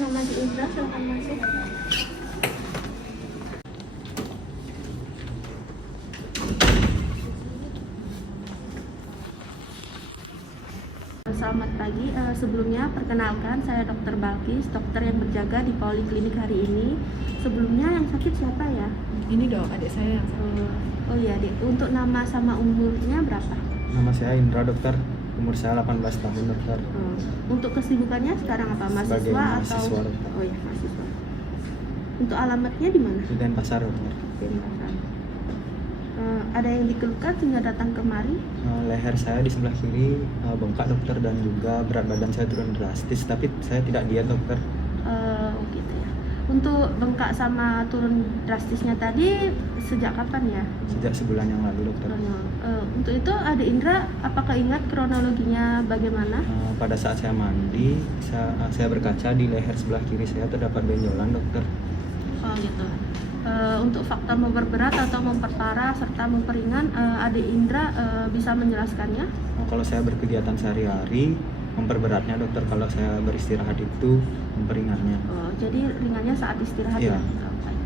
nama di Indra, silakan masuk. Selamat pagi, sebelumnya perkenalkan saya Dr. Balkis, dokter yang berjaga di Poliklinik hari ini. Sebelumnya yang sakit siapa ya? Ini dong, adik saya yang sakit. Oh iya, Dek. Untuk nama sama umurnya berapa? Nama saya Indra, dokter. Umur saya 18 tahun, dokter. Untuk kesibukannya sekarang apa? Mahasiswa Sebagai mahasiswa, atau? dokter. Oh iya, mahasiswa. Untuk alamatnya di mana? Di Denpasar, dokter. Denpasar. Ada yang dikeluhkan sehingga datang kemari? Leher saya di sebelah kiri bengkak, dokter, dan juga berat badan saya turun drastis, tapi saya tidak diet, dokter. Oh gitu ya. Untuk bengkak sama turun drastisnya tadi sejak kapan ya? Sejak sebulan yang lalu, dokter. Untuk itu ada Indra, apakah ingat kronologinya bagaimana? Pada saat saya mandi, saya berkaca di leher sebelah kiri saya terdapat benjolan, dokter. Oh gitu. Untuk faktor memperberat atau memperparah serta memperingan, adik Indra bisa menjelaskannya? Kalau saya berkegiatan sehari-hari, memperberatnya, dokter. Kalau saya beristirahat itu memperingannya. Jadi ringannya saat istirahat Iya. ya? Baik.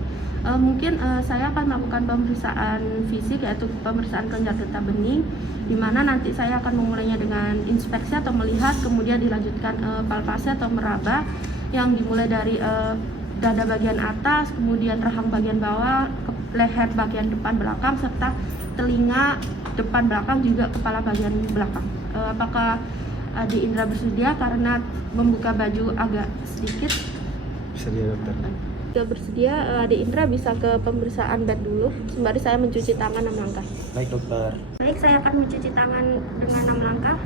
Mungkin saya akan melakukan pemeriksaan fisik, yaitu pemeriksaan kelenjar getah bening, di mana nanti saya akan memulainya dengan inspeksi atau melihat, kemudian dilanjutkan palpasi atau meraba, yang dimulai dari dada bagian atas, kemudian rahang bagian bawah, leher bagian depan belakang, serta telinga depan belakang, juga kepala bagian belakang. Apakah Adik Indra bersedia? Karena membuka baju agak sedikit. Bersedia, dokter. Jika bersedia, Adik Indra bisa ke pemeriksaan bed dulu, sembari saya mencuci tangan 6 langkah. Baik, dokter. Baik, saya akan mencuci tangan dengan 6 langkah.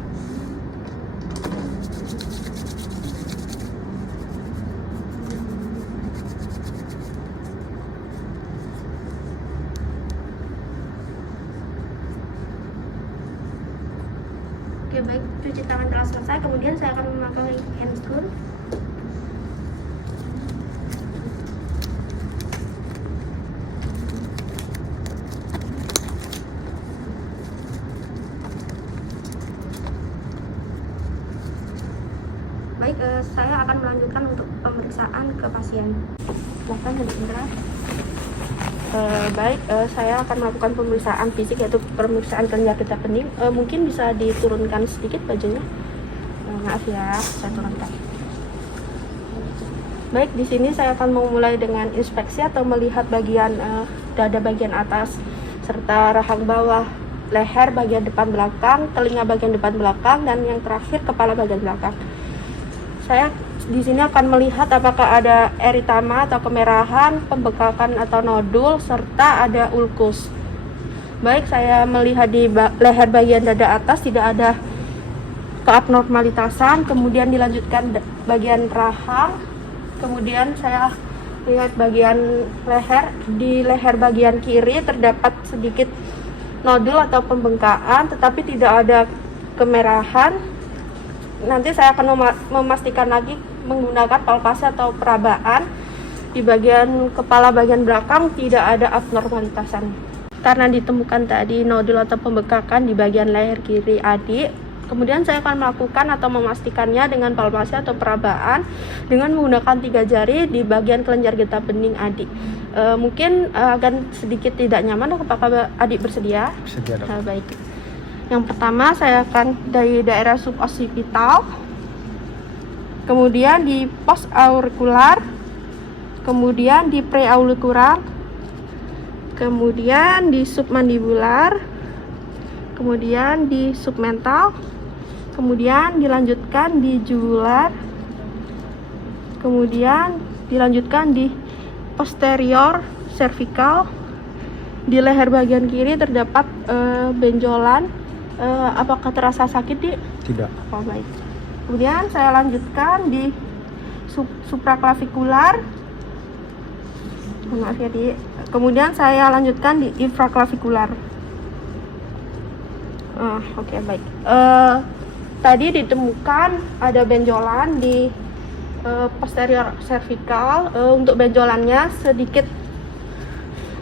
Oke, baik, cuci tangan telah selesai. Kemudian saya akan memakai handscoon. Baik, saya akan melanjutkan untuk pemeriksaan ke pasien. Silakan, Adik Indra. Baik, saya akan melakukan pemeriksaan fisik, yaitu pemeriksaan kelenjar getah bening. Mungkin bisa diturunkan sedikit bajunya. Maaf ya, saya turunkan. Baik, di sini saya akan memulai dengan inspeksi atau melihat bagian dada bagian atas, serta rahang bawah, leher bagian depan belakang, telinga bagian depan belakang, dan yang terakhir kepala bagian belakang. Saya di sini akan melihat apakah ada eritema atau kemerahan, pembekakan atau nodul, serta ada ulkus. Baik, saya melihat di leher bagian dada atas tidak ada keabnormalitasan, kemudian dilanjutkan bagian rahang, kemudian saya lihat bagian leher. Di leher bagian kiri terdapat sedikit nodul atau pembengkakan, tetapi tidak ada kemerahan. Nanti saya akan memastikan lagi menggunakan palpasi atau perabaan. Di bagian kepala bagian belakang tidak ada abnormalitasan. Karena ditemukan tadi nodul atau pembekakan di bagian leher kiri adik, kemudian saya akan melakukan atau memastikannya dengan palpasi atau perabaan dengan menggunakan 3 jari di bagian kelenjar getah bening adik. Mungkin akan sedikit tidak nyaman, apakah adik bersedia? Bersedia, dokter. Baik. Yang pertama saya akan dari daerah suboccipital, kemudian di post aurikular, kemudian di preaurikular, kemudian di submandibular, kemudian di submental, kemudian dilanjutkan di jugular, kemudian dilanjutkan di posterior cervical. Di leher bagian kiri terdapat benjolan. Apakah terasa sakit, Dik? Tidak. Oh, baik. Kemudian saya lanjutkan di supraklavikular. Maaf ya, Dik. Kemudian saya lanjutkan di infraklavikular. Oke, baik. Tadi ditemukan ada benjolan di posterior cervical. Untuk benjolannya sedikit,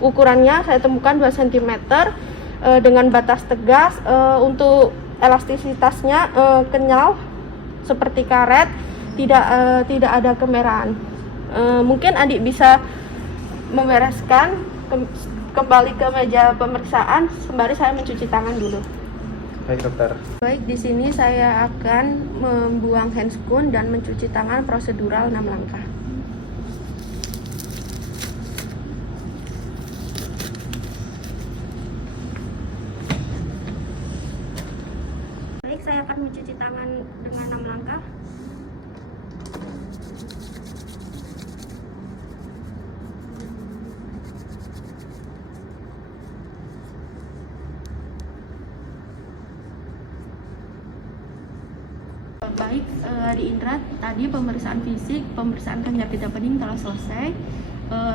ukurannya saya temukan 2 cm dengan batas tegas. Untuk elastisitasnya kenyal seperti karet, tidak ada kemerahan. Mungkin adik bisa membereskan kembali ke meja pemeriksaan sembari saya mencuci tangan dulu. Baik dokter. Baik, di sini saya akan membuang handscoon dan mencuci tangan prosedural 6 langkah. Baik, saya akan mencuci tangan dengan 6 langkah. Baik, Adik Indra, tadi pemeriksaan fisik, pemeriksaan kelenjar getah bening telah selesai.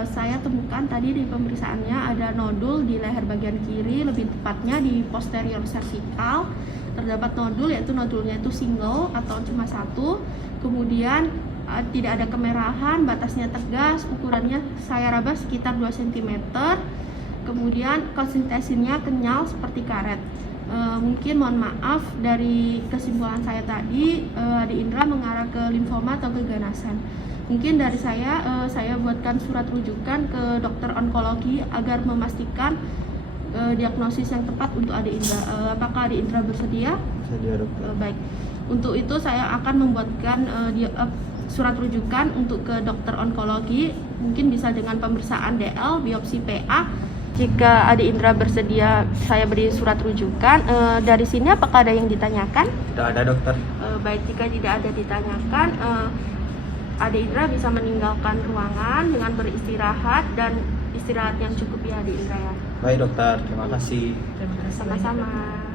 Saya temukan tadi di pemeriksaannya ada nodul di leher bagian kiri, lebih tepatnya di posterior cervical. Terdapat nodul, yaitu nodulnya itu single atau cuma satu. Kemudian tidak ada kemerahan, batasnya tegas, ukurannya saya raba sekitar 2 cm. Kemudian konsistensinya kenyal seperti karet. Mungkin mohon maaf dari kesimpulan saya tadi, Adik Indra mengarah ke limfoma atau keganasan. Mungkin dari saya buatkan surat rujukan ke dokter onkologi agar memastikan diagnosis yang tepat untuk Adik Indra. Apakah Adik Indra bersedia? Bersedia dokter. Baik, untuk itu saya akan membuatkan surat rujukan untuk ke dokter onkologi, mungkin bisa dengan pemeriksaan DL, biopsi PA. Jika Adik Indra bersedia, saya beri surat rujukan. Dari sini apakah ada yang ditanyakan? Tidak ada dokter. Baik, jika tidak ada ditanyakan, Adik Indra bisa meninggalkan ruangan dengan beristirahat dan istirahat yang cukup ya Adik Indra ya. Baik dokter, terima kasih. Terima kasih banyak. Sama-sama.